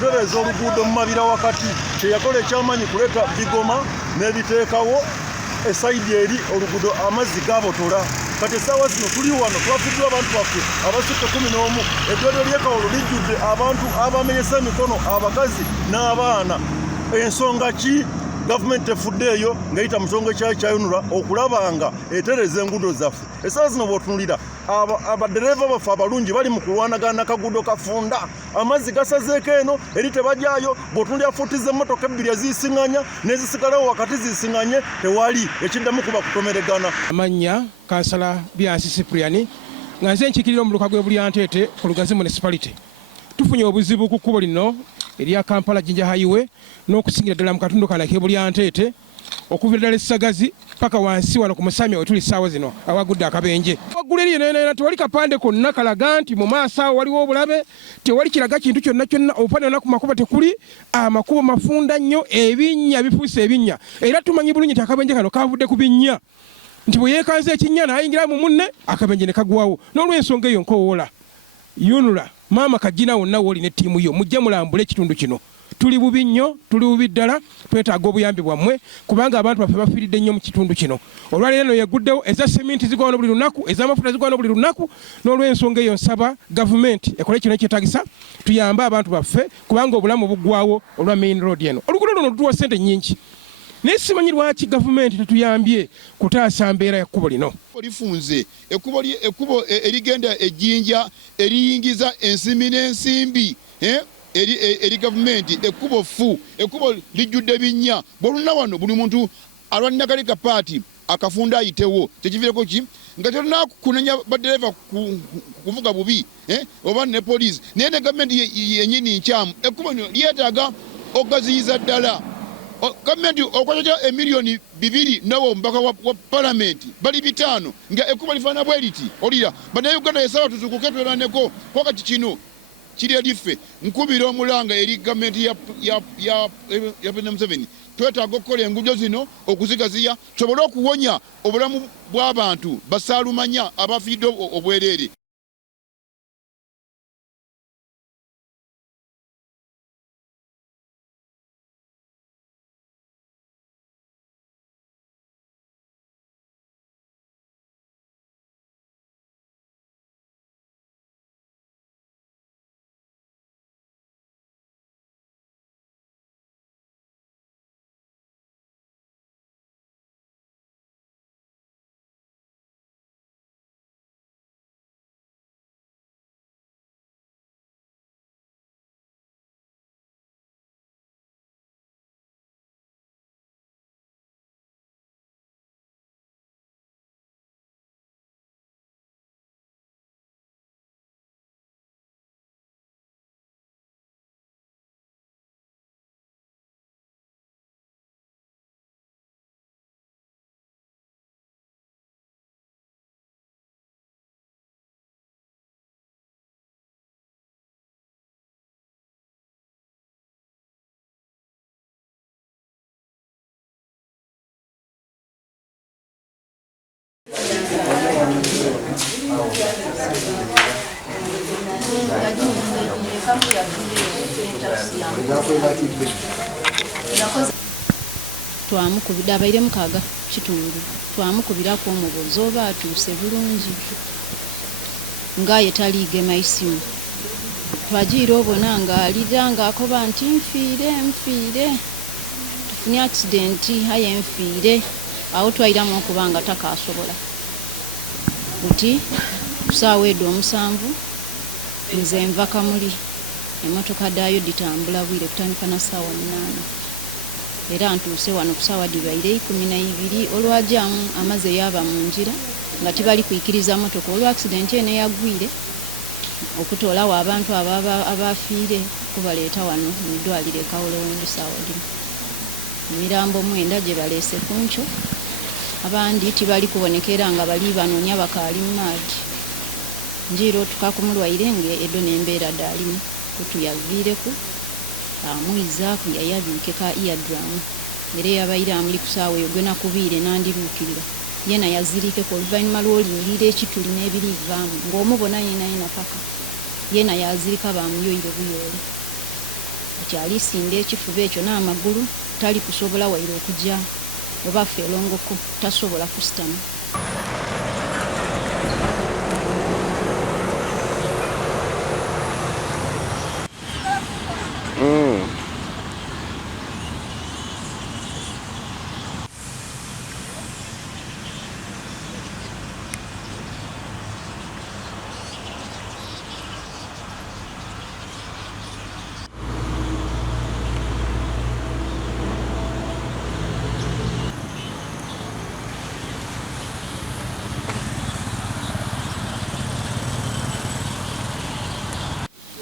Tereza oluguudo mu mabira wakati kyeyakola ekyamanyi kuleta bigoma n'ebiteekawo esayidi eri oluguudo amazzi gabotola kati essaawa zino tuli wano twafiddwa abantu baffe abasukka 11 eddwaliro ly'Ekawolo lijjudde abantu abamenyesa emikono abakazi n'abaana ensonga ki gavumenti efuddeeyo ng'eyita mu kitongole kyayo kya UNRA okulaba nga etereza enguudo zaffe essaawa zino bw'otunuulira abadereva baffe abalungi bali mu kulwanagana kaguudo kafunda amazzi gasazeeko eno eri tebajyayo bw'otunuulira fuuti z'emmotoka ebbiri eziyisiŋŋanya n'ezisigalawo wakati ziyisiŋŋanye tewali ekiddamu kuba kutomeregana. Amannya kansala Byansi Cyprian nga nze nkiikirira omuluka gwe Bulyanteete ku Lugazi municipality. Tufunye obuzibu ku kkubo lino erya Kampala Jinja Highway n'okusingira ddala mu katundu kana k'e Bulyanteete okuva ddala essagazi paka wansi wano ku musamya we tuli ssaawa zino awagudde akabenje. Waggulu eriyo nena tewali kapande konna kalaga nti mu maaso awo waliwo obulabe, tewali kiraga kintu kyonna kyonna obupande wonna ku makubo tekuli, amakubo mafunda nnyo, ebinnya bifuuse ebinnya. Era tumanyi bulungi nti akabenje kano kavudde ku binnya. Nti bwe yeekanze ekinnya n'ayingira mu munne akabenje ne kagwawo. N'olw'ensonga eyo nkoowola UNRA maama kagina wonna woolina ettiimu yo mujje mulambule ekitundu kino. Tuli bubi nnyo, tuli bubi ddala, twetaaga obuyambi bwammwe kubanga abantu baffe bafiiridde nnyo mu kitundu kino. Olwaleero eno yegguddewo eza seminti zigwana buli lunaku, ez'amafuta zigwana buli lunaku, n'olw'ensonga eyo nsaba gavumenti ekole kino ekyetaagisa tuyambe abantu baffe kubanga obulamu buggwawo olwa main road eno. Oluguudo luno lutuwa ssente nnyingi. Naye simanyi lwaki gavumenti tetuyambye kutaasa mbeera y'ekkubo lino. Lifunze ekkubo erigenda ejjinja eriyingiza ensimi n'ensimbi eri gavumenti ekkubo lijjudde binnya bw'oluna wano buli muntu alwanira kali kapaati akafunda ayitewo tekiviireko ki nga tolina kunenya badereva kuvuga bubi oba ne poliisi naye ne gavumenti yennyini nkyamu ekkubo lino lyetaaga ogaziyiza ddala. Gavumenti okwata emiliyoni 2 nawo omubaka wa palamenti bali 5 nga ekkubo lifaana bwe liti olira bannayuganda yesaba tuzukuke tweraneko kwakati kino kiri eriffe nkubira omulanga eri gavumenti ya Museveni twetaaga okukola enguudo zino okuzigaziya tusobole okuwonya obulamu bw'abantu basaalumanya abafiiridde obwereere. Twamukubira abaire mukaaga kitundu twamukubirako omubuuzi oba atuuse bulungi ngaaye taliiga emaisimu twagiira obona nga alira ng'akoba nti nfiire tufunye akisidenti aye nfiire awo twayiramu okuba nga takaasobola kuti kusaawa edo 7 nze nva Kamuli emmotoka daayo ditambula bwire kutandika na ssaawa 8 era ntuuse wano kusaawa dibaire 12 olwajamu amazzi yaba mu njira nga tibali kuyikiriza motoka olwa accident ene yagwire okutoolawo abantu abafiire kubaleeta wano mu ddwaliro e Kawolo ssaawa lino emirambo 9 gye baleese ku nkyo abandi tibali kubonekera nga bali banoonya bakaali mu maadi njiro tukakumulwaire nge edo n'embeera daalimu kutuyaviireku amwizaku yayabiike ka eardrum era yabaire amuli kusaawa eyo gwena kubiire nandiruukirira yena yazirikeko oluvannyuma lw'olindirira ekituli n'ebirivaamu ng'omubona yena paka yena yazirika bamuyoyire buyooli ekyali sinda ekifuba ekyo n'amagulu tali kusobola waire okujja oba feelongoko tasobola kusitama.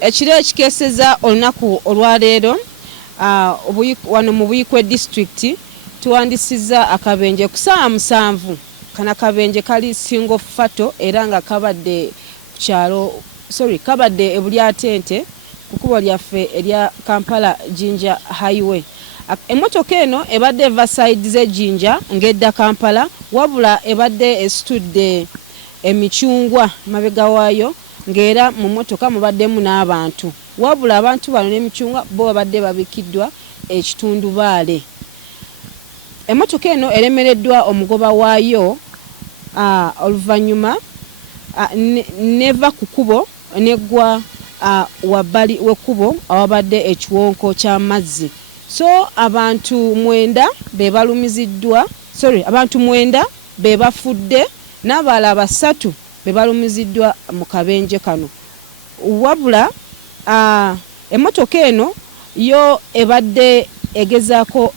Ekiro ekikeseza olunaku olwaleero wano mu Buikwe district tuwandisizza akabenje ku ssaawa 7. Kana akabenje kali single fato era nga kabadde kabadde ebulyatente ku kkubo lyaffe erya Kampala Jinja Highway. Emmotoka eno ebadde eva side z'Ejjinja ng'edda Kampala wabula ebadde esitudde emicungwa mabega waayo ng'era mu mmotoka mubaddemu n'abantu wabula abantu bano n'emicungwa bo babadde babikiddwa ekitundubaale. Emmotoka eno eremereddwa omugoba waayo oluvannyuma neva ku kkubo neggwa wabbali w'ekkubo awabadde ekiwonko ky'amazzi. So abantu 9 be balumiziddwa, abantu 9 be bafudde n'abalala 3 be balumiziddwa mu kabenje kano. Wabula emmotoka eno yo ebadde egezaako